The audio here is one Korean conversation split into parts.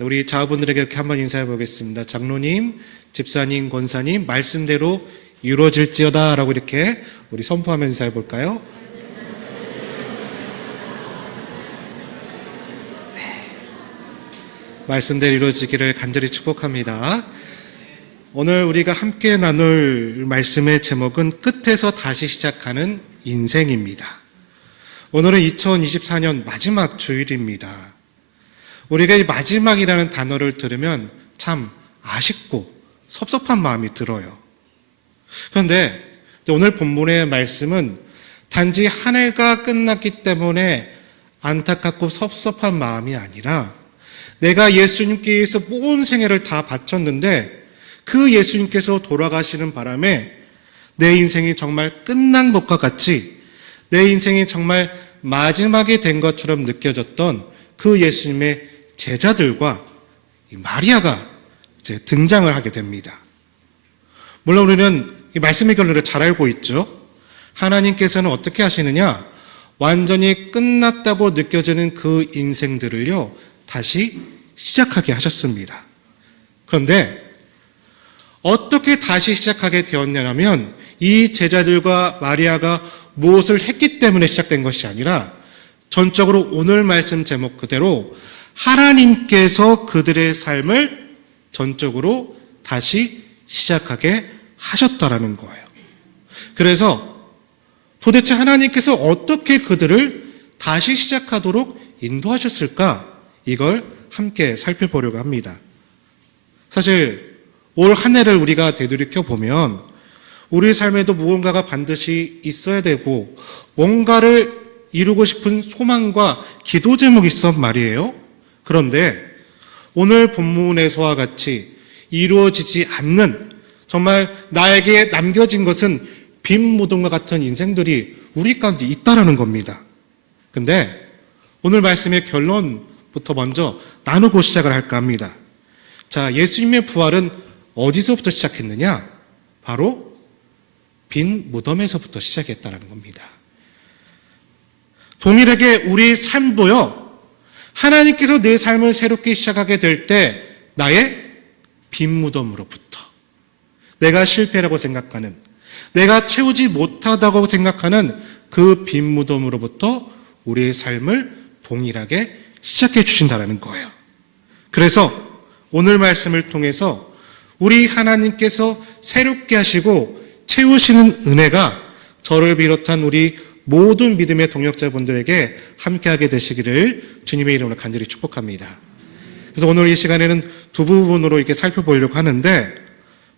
우리 자녀분들에게 이렇게 한번 인사해 보겠습니다. 장로님, 집사님, 권사님, 말씀대로 이루어질지어다 라고 이렇게 우리 선포하면서 인사해 볼까요? 네. 말씀대로 이루어지기를 간절히 축복합니다. 오늘 우리가 함께 나눌 말씀의 제목은 끝에서 다시 시작하는 인생입니다. 오늘은 2024년 마지막 주일입니다. 우리가 이 마지막이라는 단어를 들으면 참 아쉽고 섭섭한 마음이 들어요. 그런데 오늘 본문의 말씀은 단지 한 해가 끝났기 때문에 안타깝고 섭섭한 마음이 아니라 내가 예수님께 의해서 온 생애를 다 바쳤는데 그 예수님께서 돌아가시는 바람에 내 인생이 정말 끝난 것과 같이 내 인생이 정말 마지막이 된 것처럼 느껴졌던 그 예수님의 제자들과 마리아가 이제 등장을 하게 됩니다. 물론 우리는 이 말씀의 결론을 잘 알고 있죠. 하나님께서는 어떻게 하시느냐? 완전히 끝났다고 느껴지는 그 인생들을요, 다시 시작하게 하셨습니다. 그런데 어떻게 다시 시작하게 되었냐면 이 제자들과 마리아가 무엇을 했기 때문에 시작된 것이 아니라 전적으로 오늘 말씀 제목 그대로 하나님께서 그들의 삶을 전적으로 다시 시작하게 하셨다라는 거예요. 그래서 도대체 하나님께서 어떻게 그들을 다시 시작하도록 인도하셨을까? 이걸 함께 살펴보려고 합니다. 사실 올 한 해를 우리가 되돌이켜 보면 우리 삶에도 무언가가 반드시 있어야 되고 뭔가를 이루고 싶은 소망과 기도 제목이 있었단 말이에요. 그런데 오늘 본문에서와 같이 이루어지지 않는 정말 나에게 남겨진 것은 빈 무덤과 같은 인생들이 우리 가운데 있다라는 겁니다. 근데 오늘 말씀의 결론부터 먼저 나누고 시작을 할까 합니다. 자, 예수님의 부활은 어디서부터 시작했느냐? 바로 빈 무덤에서부터 시작했다라는 겁니다. 동일하게 우리 삶도요, 하나님께서 내 삶을 새롭게 시작하게 될 때 나의 빈 무덤으로부터 내가 실패라고 생각하는, 내가 채우지 못하다고 생각하는 그 빈 무덤으로부터 우리의 삶을 동일하게 시작해 주신다는 거예요. 그래서 오늘 말씀을 통해서 우리 하나님께서 새롭게 하시고 채우시는 은혜가 저를 비롯한 우리 모든 믿음의 동역자분들에게 함께하게 되시기를 주님의 이름으로 간절히 축복합니다. 그래서 오늘 이 시간에는 두 부분으로 이렇게 살펴보려고 하는데,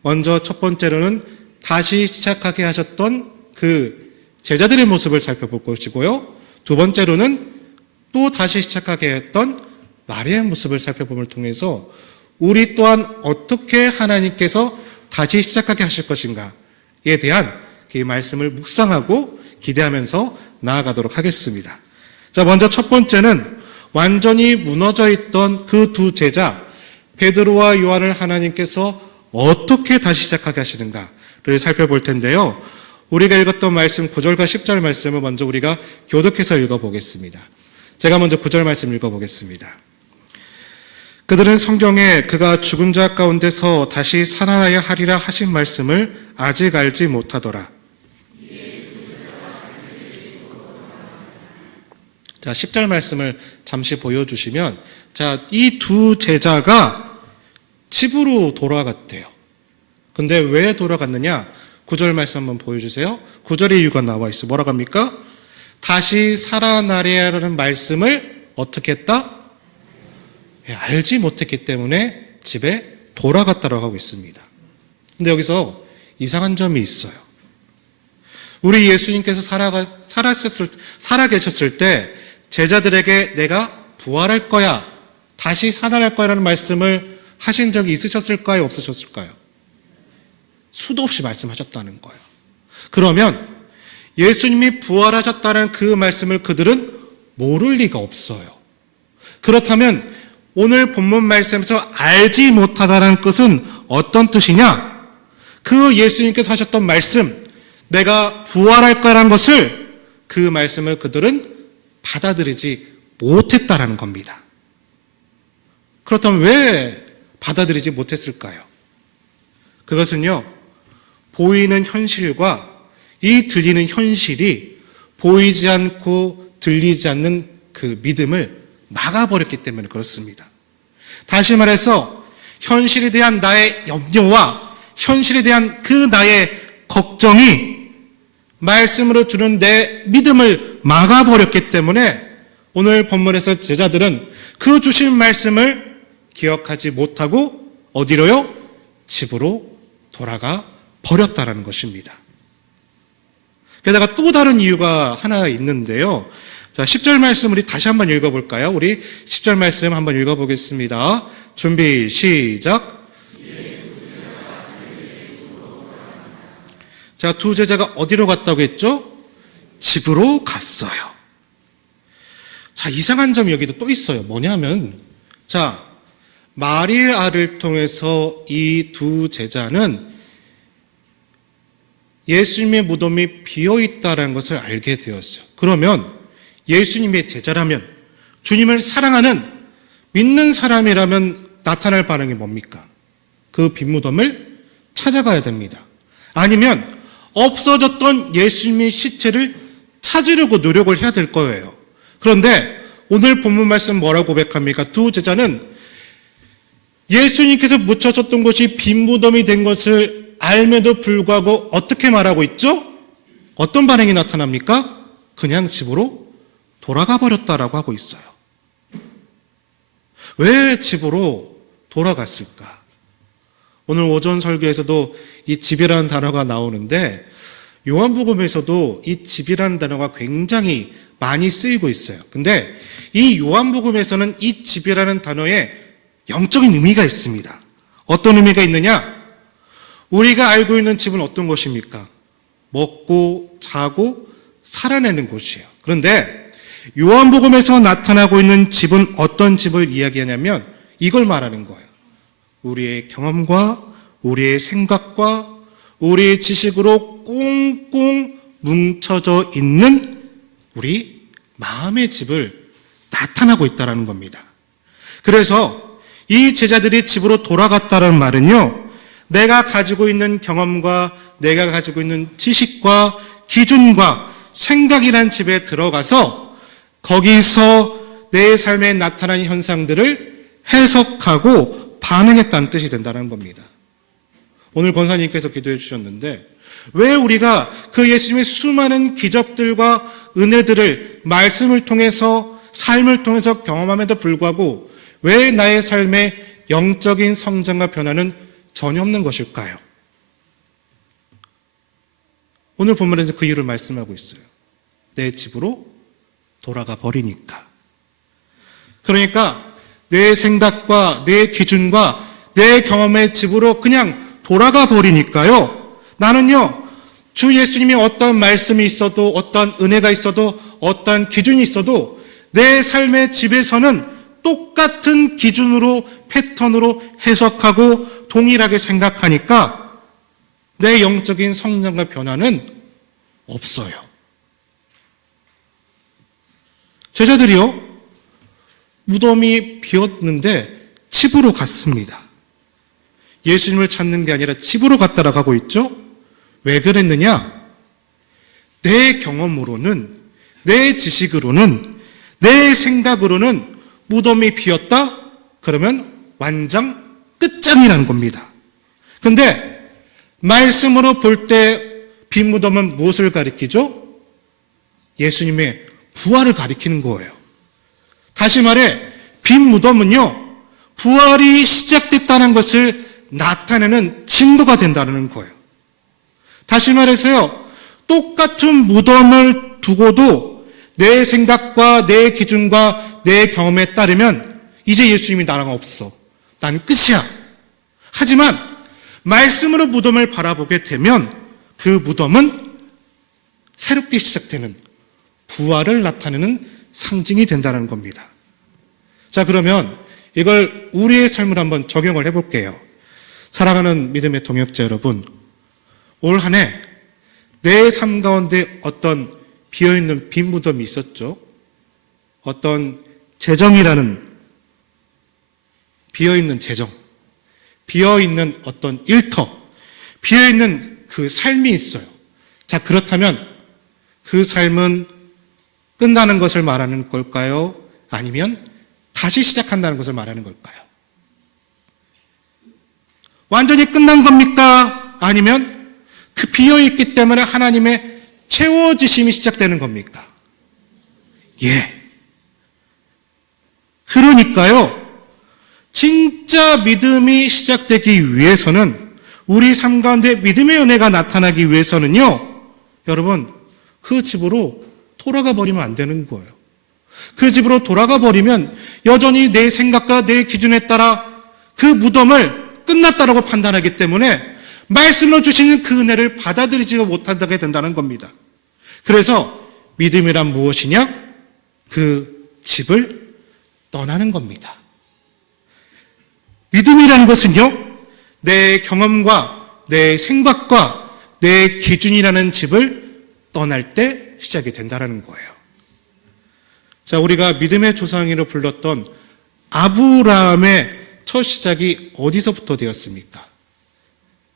먼저 첫 번째로는 다시 시작하게 하셨던 그 제자들의 모습을 살펴볼 것이고요. 두 번째로는 또 다시 시작하게 했던 마리아의 모습을 살펴봄을 통해서 우리 또한 어떻게 하나님께서 다시 시작하게 하실 것인가에 대한 그 말씀을 묵상하고 기대하면서 나아가도록 하겠습니다. 자, 먼저 첫 번째는 완전히 무너져 있던 그 두 제자 베드로와 요한을 하나님께서 어떻게 다시 시작하게 하시는가를 살펴볼 텐데요. 우리가 읽었던 말씀 9절과 10절 말씀을 먼저 우리가 교독해서 읽어보겠습니다. 제가 먼저 9절 말씀 읽어보겠습니다. 그들은 성경에 그가 죽은 자 가운데서 다시 살아나야 하리라 하신 말씀을 아직 알지 못하더라. 자, 10절 말씀을 잠시 보여주시면, 자, 이 두 제자가 집으로 돌아갔대요. 근데 왜 돌아갔느냐? 9절 말씀 한번 보여주세요. 9절의 이유가 나와 있어요. 뭐라고 합니까? 다시 살아나리라는 말씀을 어떻게 했다? 알지 못했기 때문에 집에 돌아갔다고 하고 있습니다. 근데 여기서 이상한 점이 있어요. 우리 예수님께서 살아계셨을 때 제자들에게 내가 부활할 거야, 다시 살아날 거야라는 말씀을 하신 적이 있으셨을까요? 없으셨을까요? 수도 없이 말씀하셨다는 거예요. 그러면 예수님이 부활하셨다는 그 말씀을 그들은 모를 리가 없어요. 그렇다면 오늘 본문 말씀에서 알지 못하다는 것은 어떤 뜻이냐? 그 예수님께서 하셨던 말씀, 내가 부활할 거라는 것을, 그 말씀을 그들은 받아들이지 못했다라는 겁니다. 그렇다면 왜 받아들이지 못했을까요? 그것은요, 보이는 현실과 이 들리는 현실이 보이지 않고 들리지 않는 그 믿음을 막아버렸기 때문에 그렇습니다. 다시 말해서 현실에 대한 나의 염려와 현실에 대한 그 나의 걱정이 말씀으로 주는 내 믿음을 막아버렸기 때문에 오늘 본문에서 제자들은 그 주신 말씀을 기억하지 못하고 어디로요? 집으로 돌아가 버렸다라는 것입니다. 게다가 또 다른 이유가 하나 있는데요. 자, 10절 말씀 우리 다시 한번 읽어볼까요? 우리 10절 말씀 한번 읽어보겠습니다. 준비, 시작. 자, 두 제자가 어디로 갔다고 했죠? 집으로 갔어요. 자, 이상한 점이 여기도 또 있어요. 뭐냐면, 자, 마리아를 통해서 이 두 제자는 예수님의 무덤이 비어있다는 것을 알게 되었어요. 그러면 예수님의 제자라면, 주님을 사랑하는 믿는 사람이라면 나타날 반응이 뭡니까? 그 빈 무덤을 찾아가야 됩니다. 아니면 없어졌던 예수님의 시체를 찾으려고 노력을 해야 될 거예요. 그런데 오늘 본문 말씀 뭐라고 고백합니까? 두 제자는 예수님께서 묻혀졌던 곳이 빈 무덤이 된 것을 알매도 불구하고 어떻게 말하고 있죠? 어떤 반응이 나타납니까? 그냥 집으로 돌아가 버렸다라고 하고 있어요. 왜 집으로 돌아갔을까? 오늘 오전 설교에서도 이 집이라는 단어가 나오는데 요한복음에서도 이 집이라는 단어가 굉장히 많이 쓰이고 있어요. 근데 이 요한복음에서는 이 집이라는 단어에 영적인 의미가 있습니다. 어떤 의미가 있느냐? 우리가 알고 있는 집은 어떤 곳입니까? 먹고 자고 살아내는 곳이에요. 그런데 요한복음에서 나타나고 있는 집은 어떤 집을 이야기하냐면 이걸 말하는 거예요. 우리의 경험과 우리의 생각과 우리의 지식으로 꽁꽁 뭉쳐져 있는 우리 마음의 집을 나타나고 있다는 겁니다. 그래서 이 제자들이 집으로 돌아갔다는 말은요, 내가 가지고 있는 경험과 내가 가지고 있는 지식과 기준과 생각이란 집에 들어가서 거기서 내 삶에 나타난 현상들을 해석하고 반응했다는 뜻이 된다는 겁니다. 오늘 권사님께서 기도해 주셨는데 왜 우리가 그 예수님의 수많은 기적들과 은혜들을 말씀을 통해서 삶을 통해서 경험함에도 불구하고 왜 나의 삶에 영적인 성장과 변화는 전혀 없는 것일까요? 오늘 본문에서 그 이유를 말씀하고 있어요. 내 집으로 돌아가 버리니까. 그러니까 내 생각과 내 기준과 내 경험의 집으로 그냥 돌아가 버리니까요. 나는요, 주 예수님이 어떤 말씀이 있어도 어떤 은혜가 있어도 어떤 기준이 있어도 내 삶의 집에서는 똑같은 기준으로 패턴으로 해석하고 동일하게 생각하니까 내 영적인 성장과 변화는 없어요. 제자들이요, 무덤이 비었는데 집으로 갔습니다. 예수님을 찾는 게 아니라 집으로 갔다라고 하고 있죠? 왜 그랬느냐? 내 경험으로는, 내 지식으로는, 내 생각으로는 무덤이 비었다? 그러면 완장 끝장이라는 겁니다. 근데 말씀으로 볼 때 빈 무덤은 무엇을 가리키죠? 예수님의 부활을 가리키는 거예요. 다시 말해 빈 무덤은요, 부활이 시작됐다는 것을 나타내는 증거가 된다는 거예요. 다시 말해서요, 똑같은 무덤을 두고도 내 생각과 내 기준과 내 경험에 따르면 이제 예수님이 나랑 없어. 난 끝이야. 하지만 말씀으로 무덤을 바라보게 되면 그 무덤은 새롭게 시작되는 부활을 나타내는 상징이 된다는 겁니다. 자, 그러면 이걸 우리의 삶을 한번 적용을 해볼게요. 사랑하는 믿음의 동역자 여러분, 올 한 해 내 삶 가운데 어떤 비어있는 빈 무덤이 있었죠? 어떤 재정이라는 비어있는 재정, 비어있는 어떤 일터, 비어있는 그 삶이 있어요. 자, 그렇다면 그 삶은 끝나는 것을 말하는 걸까요? 아니면 다시 시작한다는 것을 말하는 걸까요? 완전히 끝난 겁니까? 아니면 그 비어있기 때문에 하나님의 채워지심이 시작되는 겁니까? 예. 그러니까요, 진짜 믿음이 시작되기 위해서는, 우리 삶 가운데 믿음의 은혜가 나타나기 위해서는요, 여러분, 그 집으로 돌아가 버리면 안 되는 거예요. 그 집으로 돌아가 버리면 여전히 내 생각과 내 기준에 따라 그 무덤을 끝났다라고 판단하기 때문에 말씀으로 주시는 그 은혜를 받아들이지 못하게 된다는 겁니다. 그래서 믿음이란 무엇이냐? 그 집을 떠나는 겁니다. 믿음이라는 것은요, 내 경험과 내 생각과 내 기준이라는 집을 떠날 때 시작이 된다는 거예요. 자, 우리가 믿음의 조상이로 불렀던 아브라함의 첫 시작이 어디서부터 되었습니까?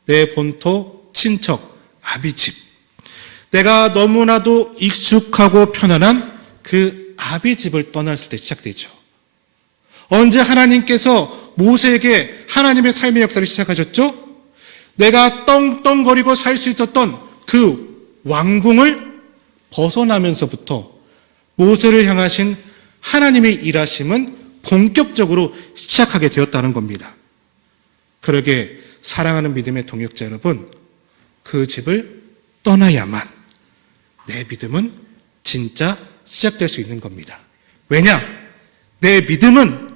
내 본토, 친척, 아비집. 내가 너무나도 익숙하고 편안한 그 아비집을 떠났을 때 시작되죠. 언제 하나님께서 모세에게 하나님의 삶의 역사를 시작하셨죠? 내가 떵떵거리고 살 수 있었던 그 왕궁을 벗어나면서부터 모세를 향하신 하나님의 일하심은 본격적으로 시작하게 되었다는 겁니다. 그러게 사랑하는 믿음의 동역자 여러분, 그 집을 떠나야만 내 믿음은 진짜 시작될 수 있는 겁니다. 왜냐? 내 믿음은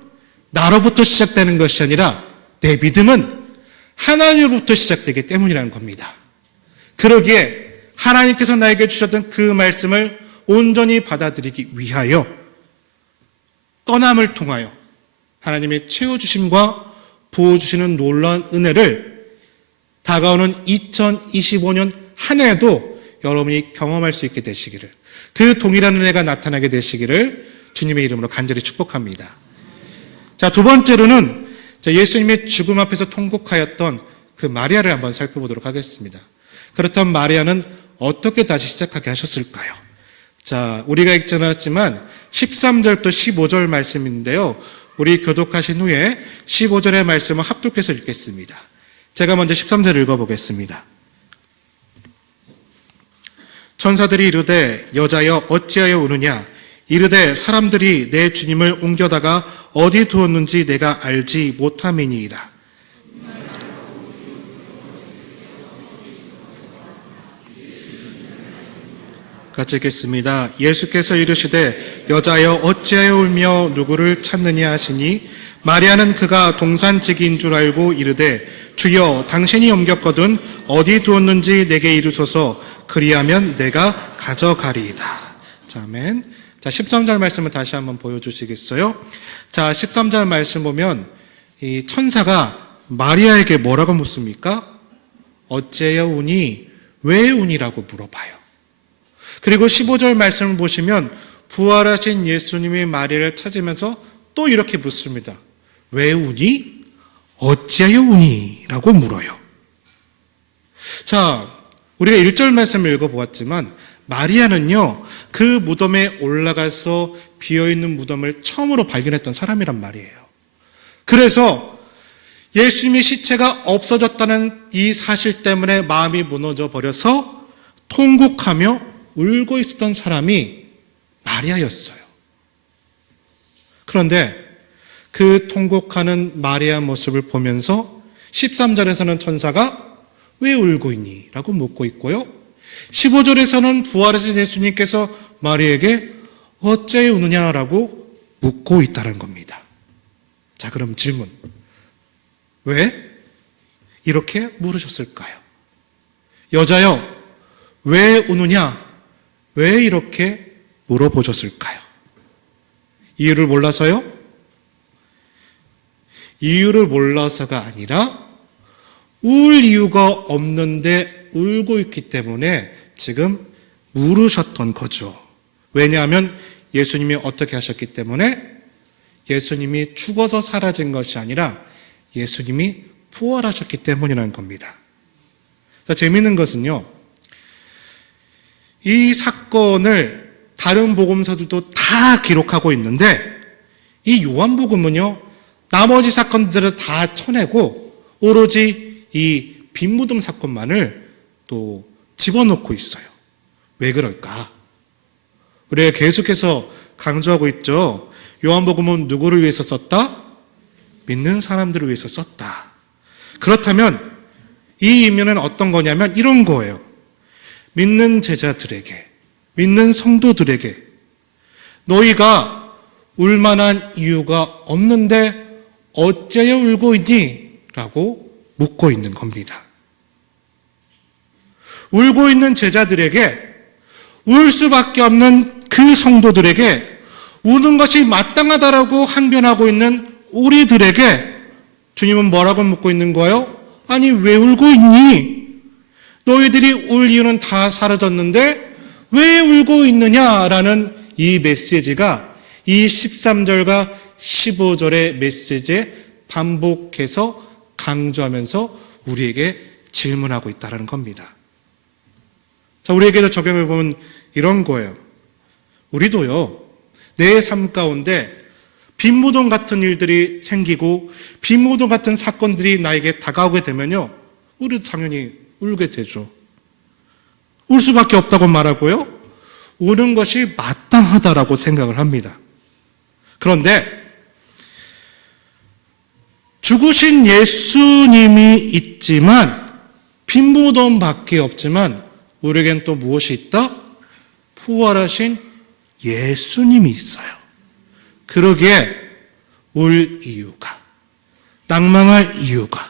나로부터 시작되는 것이 아니라 내 믿음은 하나님으로부터 시작되기 때문이라는 겁니다. 그러기에 하나님께서 나에게 주셨던 그 말씀을 온전히 받아들이기 위하여 떠남을 통하여 하나님의 채워주심과 부어주시는 놀라운 은혜를 다가오는 2025년 한 해에도 여러분이 경험할 수 있게 되시기를, 그 동일한 은혜가 나타나게 되시기를 주님의 이름으로 간절히 축복합니다. 자, 두 번째로는 예수님의 죽음 앞에서 통곡하였던 그 마리아를 한번 살펴보도록 하겠습니다. 그렇다면 마리아는 어떻게 다시 시작하게 하셨을까요? 자, 우리가 읽지 않았지만 13절부터 15절 말씀인데요, 우리 교독하신 후에 15절의 말씀을 합독해서 읽겠습니다. 제가 먼저 13절 읽어보겠습니다. 천사들이 이르되 여자여 어찌하여 우느냐? 이르되 사람들이 내 주님을 옮겨다가 어디 두었는지 내가 알지 못함이니이다. 같이 읽겠습니다. 예수께서 이르시되 여자여 어찌하여 울며 누구를 찾느냐 하시니 마리아는 그가 동산직인 줄 알고 이르되 주여 당신이 옮겼거든 어디 두었는지 내게 이르소서 그리하면 내가 가져가리이다. 자, 아멘. 자, 13절 말씀을 다시 한번 보여주시겠어요? 자, 13절 말씀 보면 이 천사가 마리아에게 뭐라고 묻습니까? 어째여 우니, 왜 우니라고 물어봐요. 그리고 15절 말씀을 보시면 부활하신 예수님이 마리아를 찾으면서 또 이렇게 묻습니다. 왜 우니? 어찌하여 우니? 라고 물어요. 자, 우리가 1절 말씀을 읽어보았지만 마리아는요, 그 무덤에 올라가서 비어있는 무덤을 처음으로 발견했던 사람이란 말이에요. 그래서 예수님의 시체가 없어졌다는 이 사실 때문에 마음이 무너져 버려서 통곡하며 울고 있었던 사람이 마리아였어요. 그런데 그 통곡하는 마리아 모습을 보면서 13절에서는 천사가 왜 울고 있니? 라고 묻고 있고요. 15절에서는 부활하신 예수님께서 마리아에게 어째 우느냐라고 묻고 있다는 겁니다. 자, 그럼 질문. 왜 이렇게 물으셨을까요? 여자여, 왜 우느냐? 왜 이렇게 물어보셨을까요? 이유를 몰라서요? 이유를 몰라서가 아니라 울 이유가 없는데 울고 있기 때문에 지금 물으셨던 거죠. 왜냐하면 예수님이 어떻게 하셨기 때문에 예수님이 죽어서 사라진 것이 아니라 예수님이 부활하셨기 때문이라는 겁니다. 자, 재미있는 것은요, 이 사건을 다른 복음서들도 다 기록하고 있는데 이 요한복음은요, 나머지 사건들을 다 쳐내고 오로지 이 빈무덤 사건만을 또 집어넣고 있어요. 왜 그럴까? 우리가 계속해서 강조하고 있죠. 요한복음은 누구를 위해서 썼다? 믿는 사람들을 위해서 썼다. 그렇다면 이 의미는 어떤 거냐면 이런 거예요. 믿는 제자들에게, 믿는 성도들에게 너희가 울만한 이유가 없는데 어째여 울고 있니? 라고 묻고 있는 겁니다. 울고 있는 제자들에게, 울 수밖에 없는 그 성도들에게, 우는 것이 마땅하다라고 항변하고 있는 우리들에게 주님은 뭐라고 묻고 있는 거예요? 아니, 왜 울고 있니? 너희들이 울 이유는 다 사라졌는데 왜 울고 있느냐라는 이 메시지가 이 13절과 15절의 메시지에 반복해서 강조하면서 우리에게 질문하고 있다는 겁니다. 자, 우리에게도 적용해 보면 이런 거예요. 우리도요, 내 삶 가운데 빈무덤 같은 일들이 생기고 빈무덤 같은 사건들이 나에게 다가오게 되면요, 우리도 당연히 울게 되죠. 울 수밖에 없다고 말하고요, 우는 것이 마땅하다라고 생각을 합니다. 그런데 죽으신 예수님이 있지만 빈무덤밖에 없지만 우리에겐 또 무엇이 있다? 부활하신 예수님이 있어요. 그러기에 울 이유가, 낭망할 이유가,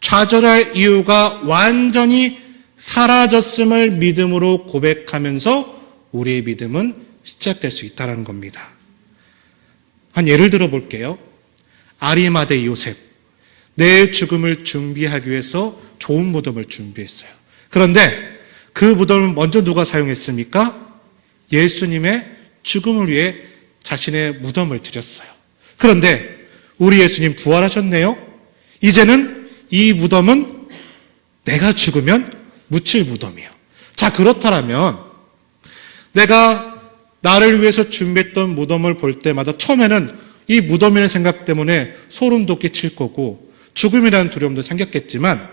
좌절할 이유가 완전히 사라졌음을 믿음으로 고백하면서 우리의 믿음은 시작될 수 있다는 겁니다. 한 예를 들어 볼게요. 아리마대 요셉, 내 죽음을 준비하기 위해서 좋은 무덤을 준비했어요. 그런데 그 무덤을 먼저 누가 사용했습니까? 예수님의 죽음을 위해 자신의 무덤을 드렸어요. 그런데 우리 예수님 부활하셨네요. 이제는 이 무덤은 내가 죽으면 묻힐 무덤이에요. 자, 그렇다면 내가 나를 위해서 준비했던 무덤을 볼 때마다 처음에는 이 무덤이라는 생각 때문에 소름도 끼칠 거고 죽음이라는 두려움도 생겼겠지만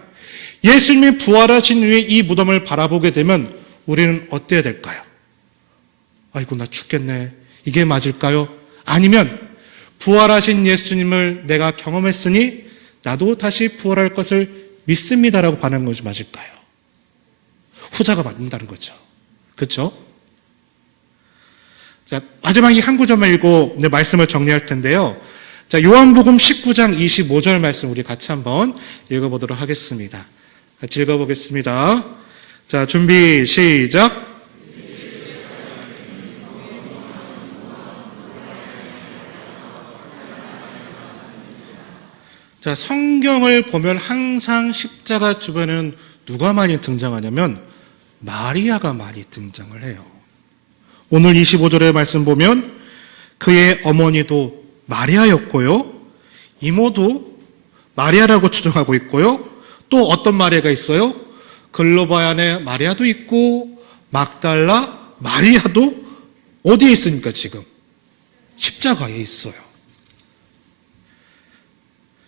예수님이 부활하신 후에 이 무덤을 바라보게 되면 우리는 어때야 될까요? 아이고, 나 죽겠네. 이게 맞을까요? 아니면 부활하신 예수님을 내가 경험했으니 나도 다시 부활할 것을 믿습니다라고 반응한 것이 맞을까요? 후자가 맞는다는 거죠. 그렇죠? 자, 마지막에 한 구절만 읽고 내 말씀을 정리할 텐데요. 자, 요한복음 19장 25절 말씀 우리 같이 한번 읽어보도록 하겠습니다. 같이 읽어보겠습니다. 자, 준비, 시작. 자, 성경을 보면 항상 십자가 주변에는 누가 많이 등장하냐면 마리아가 많이 등장을 해요. 오늘 25절의 말씀 보면 그의 어머니도 마리아였고요, 이모도 마리아라고 추정하고 있고요, 또 어떤 마리아가 있어요? 글로바얀의 마리아도 있고 막달라 마리아도 어디에 있습니까? 지금 십자가에 있어요.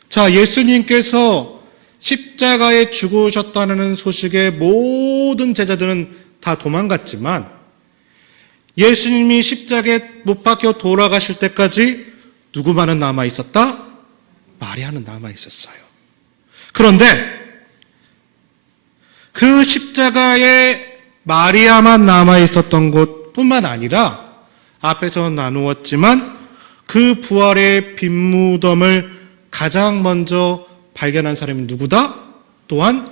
자, 예수님께서 십자가에 죽으셨다는 소식에 모든 제자들은 다 도망갔지만 예수님이 십자가에 못 박혀 돌아가실 때까지 누구만은 남아 있었다? 마리아는 남아 있었어요. 그런데 그 십자가에 마리아만 남아 있었던 것뿐만 아니라 앞에서 나누었지만 그 부활의 빈 무덤을 가장 먼저 발견한 사람이 누구다? 또한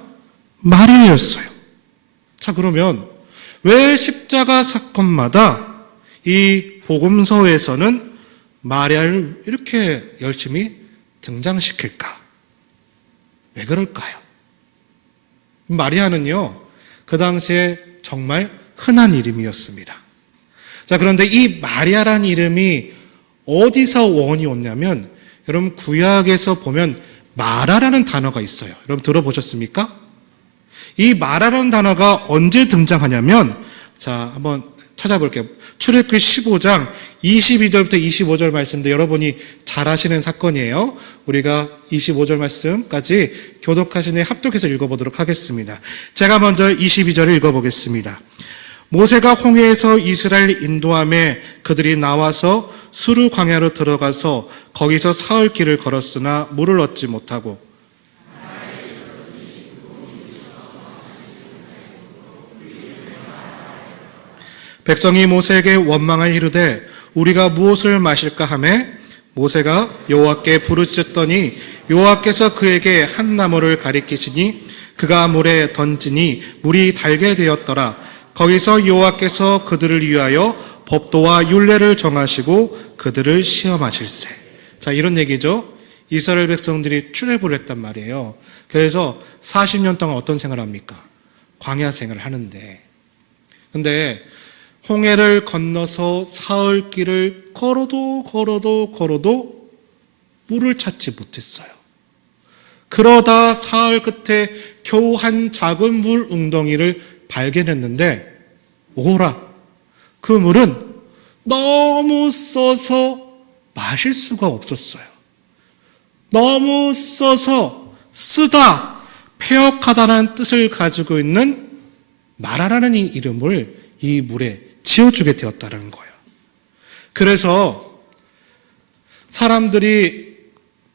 마리아였어요. 자, 그러면 왜 십자가 사건마다 이 복음서에서는 마리아를 이렇게 열심히 등장시킬까? 왜 그럴까요? 마리아는요, 그 당시에 정말 흔한 이름이었습니다. 자, 그런데 이 마리아라는 이름이 어디서 원이 왔냐면 여러분 구약에서 보면 마라라는 단어가 있어요. 여러분 들어보셨습니까? 이 마라라는 단어가 언제 등장하냐면 자 한번 찾아볼게요. 출애굽기 15장 22절부터 25절 말씀인데 여러분이 잘 아시는 사건이에요. 우리가 25절 말씀까지 교독하시네 합독해서 읽어보도록 하겠습니다. 제가 먼저 22절을 읽어보겠습니다. 모세가 홍해에서 이스라엘 인도함에 그들이 나와서 수르 광야로 들어가서 거기서 사흘 길을 걸었으나 물을 얻지 못하고 백성이 모세에게 원망하여 이르되 우리가 무엇을 마실까 하매 모세가 여호와께 부르짖었더니 여호와께서 그에게 한 나무를 가리키시니 그가 물에 던지니 물이 달게 되었더라. 거기서 여호와께서 그들을 위하여 법도와 율례를 정하시고 그들을 시험하실세. 자, 이런 얘기죠. 이스라엘 백성들이 출애굽을 했단 말이에요. 그래서 40년 동안 어떤 생활을 합니까? 광야 생활을 하는데 근데 홍해를 건너서 사흘 길을 걸어도 물을 찾지 못했어요. 그러다 사흘 끝에 겨우 한 작은 물 웅덩이를 발견했는데 오라, 그 물은 너무 써서 마실 수가 없었어요. 너무 써서 쓰다, 폐역하다는 뜻을 가지고 있는 마라라는 이름을 이 물에 지어주게 되었다는 거예요. 그래서 사람들이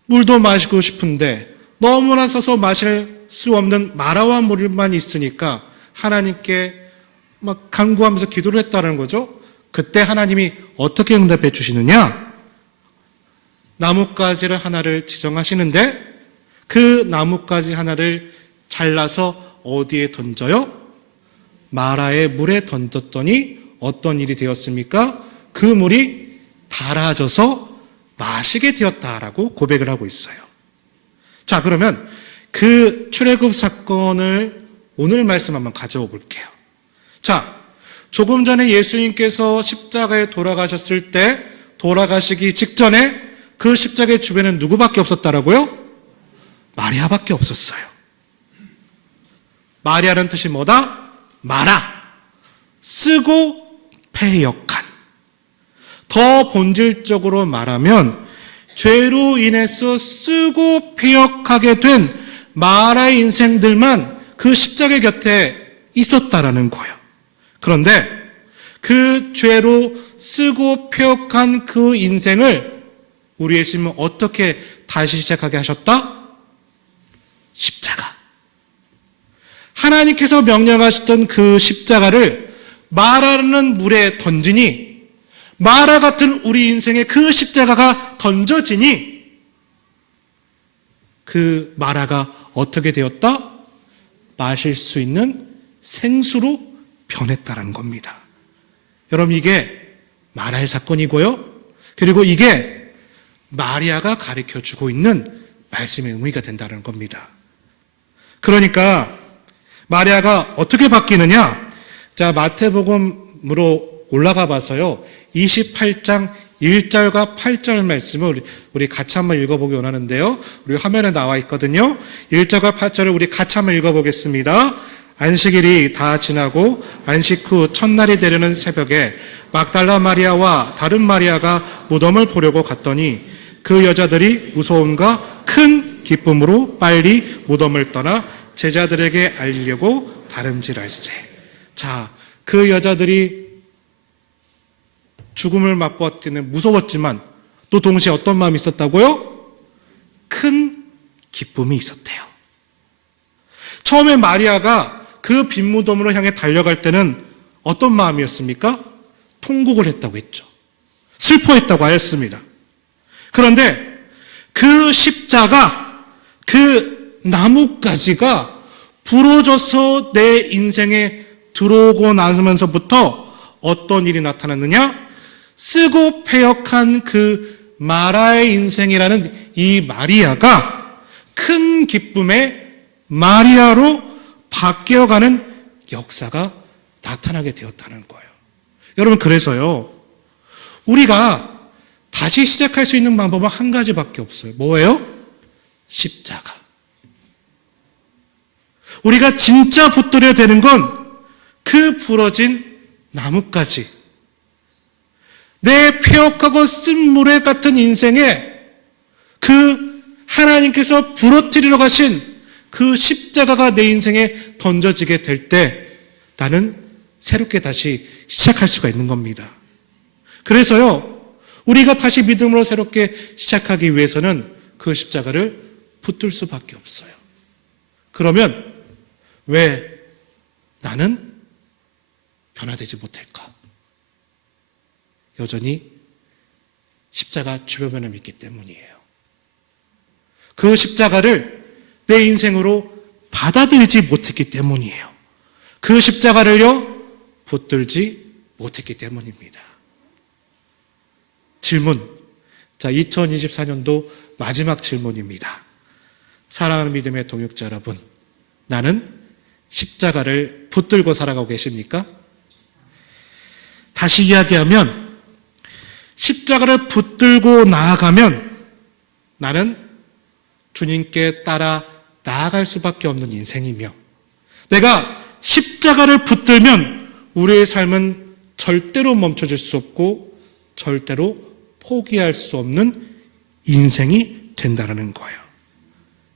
물도 마시고 싶은데 너무나 써서 마실 수 없는 마라와 물만 있으니까 하나님께 막 간구하면서 기도를 했다는 거죠. 그때 하나님이 어떻게 응답해 주시느냐? 나뭇가지를 하나를 지정하시는데 그 나뭇가지 하나를 잘라서 어디에 던져요? 마라의 물에 던졌더니 어떤 일이 되었습니까? 그 물이 달아져서 마시게 되었다라고 고백을 하고 있어요. 자, 그러면 그 출애굽 사건을 오늘 말씀 한번 가져오 볼게요. 자, 조금 전에 예수님께서 십자가에 돌아가셨을 때 돌아가시기 직전에 그 십자가의 주변에는 누구밖에 없었다라고요? 마리아밖에 없었어요. 마리아라는 뜻이 뭐다? 마라, 쓰고 패역한. 더 본질적으로 말하면 죄로 인해서 쓰고 패역하게 된 마라의 인생들만 그 십자가 곁에 있었다라는 거예요. 그런데 그 죄로 쓰고 패역한 그 인생을 우리 예수님은 어떻게 다시 시작하게 하셨다? 십자가. 하나님께서 명령하셨던 그 십자가를 마라는 물에 던지니 마라 같은 우리 인생에 그 십자가가 던져지니 그 마라가 어떻게 되었다? 마실 수 있는 생수로 변했다는 겁니다. 여러분, 이게 마라의 사건이고요. 그리고 이게 마리아가 가르쳐주고 있는 말씀의 의미가 된다는 겁니다. 그러니까 마리아가 어떻게 바뀌느냐? 자, 마태복음으로 올라가 봐서요. 28장 1절과 8절 말씀을 우리 같이 한번 읽어보기 원하는데요. 우리 화면에 나와 있거든요. 1절과 8절을 우리 같이 한번 읽어보겠습니다. 안식일이 다 지나고 안식 후 첫날이 되려는 새벽에 막달라 마리아와 다른 마리아가 무덤을 보려고 갔더니 그 여자들이 무서움과 큰 기쁨으로 빨리 무덤을 떠나 제자들에게 알리려고 다름질할세. 자, 그 여자들이 죽음을 맛보았기 때문에 무서웠지만 또 동시에 어떤 마음이 있었다고요? 큰 기쁨이 있었대요. 처음에 마리아가 그 빈 무덤으로 향해 달려갈 때는 어떤 마음이었습니까? 통곡을 했다고 했죠. 슬퍼했다고 하였습니다. 그런데 그 십자가, 그 나뭇가지가 부러져서 내 인생에 들어오고 나면서부터 어떤 일이 나타났느냐? 쓰고 패역한 그 마라의 인생이라는 이 마리아가 큰 기쁨의 마리아로 바뀌어가는 역사가 나타나게 되었다는 거예요. 여러분, 그래서요, 우리가 다시 시작할 수 있는 방법은 한 가지밖에 없어요. 뭐예요? 십자가. 우리가 진짜 붙들어야 되는 건 그 부러진 나뭇가지. 내 폐역하고 쓴물에 같은 인생에 그 하나님께서 부러뜨리러 가신 그 십자가가 내 인생에 던져지게 될 때 나는 새롭게 다시 시작할 수가 있는 겁니다. 그래서요, 우리가 다시 믿음으로 새롭게 시작하기 위해서는 그 십자가를 붙들 수밖에 없어요. 그러면 왜 나는 변화되지 못할까? 여전히 십자가 주변면을 믿기 때문이에요. 그 십자가를 내 인생으로 받아들이지 못했기 때문이에요. 그 십자가를요, 붙들지 못했기 때문입니다. 질문. 자, 2024년도 마지막 질문입니다. 사랑하는 믿음의 동역자 여러분, 나는 십자가를 붙들고 살아가고 계십니까? 다시 이야기하면 십자가를 붙들고 나아가면 나는 주님께 따라 나아갈 수밖에 없는 인생이며, 내가 십자가를 붙들면 우리의 삶은 절대로 멈춰질 수 없고 절대로 포기할 수 없는 인생이 된다는 거예요.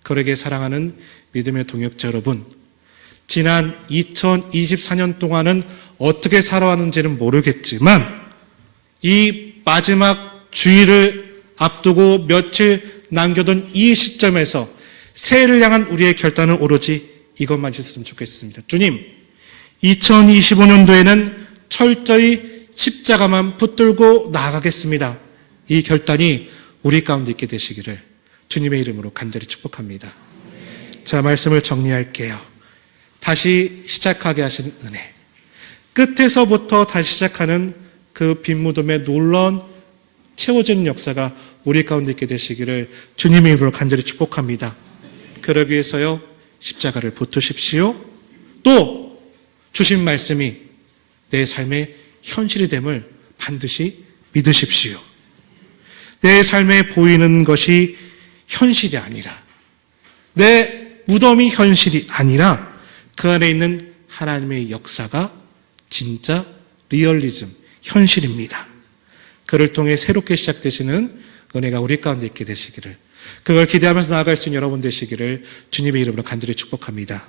그러게 사랑하는 믿음의 동역자 여러분, 지난 2024년 동안은 어떻게 살아왔는지는 모르겠지만 이 마지막 주일을 앞두고 며칠 남겨둔 이 시점에서 새해를 향한 우리의 결단은 오로지 이것만 있었으면 좋겠습니다. 주님, 2025년도에는 철저히 십자가만 붙들고 나아가겠습니다. 이 결단이 우리 가운데 있게 되시기를 주님의 이름으로 간절히 축복합니다. 자, 말씀을 정리할게요. 다시 시작하게 하신 은혜, 끝에서부터 다시 시작하는 그 빈 무덤에 놀라운 채워지는 역사가 우리 가운데 있게 되시기를 주님의 이름으로 간절히 축복합니다. 그러기 위해서요, 십자가를 붙으십시오. 또 주신 말씀이 내 삶의 현실이 됨을 반드시 믿으십시오. 내 삶에 보이는 것이 현실이 아니라, 내 무덤이 현실이 아니라 그 안에 있는 하나님의 역사가 진짜 리얼리즘, 현실입니다. 그를 통해 새롭게 시작되시는 은혜가 우리 가운데 있게 되시기를, 그걸 기대하면서 나아갈 수 있는 여러분 되시기를 주님의 이름으로 간절히 축복합니다.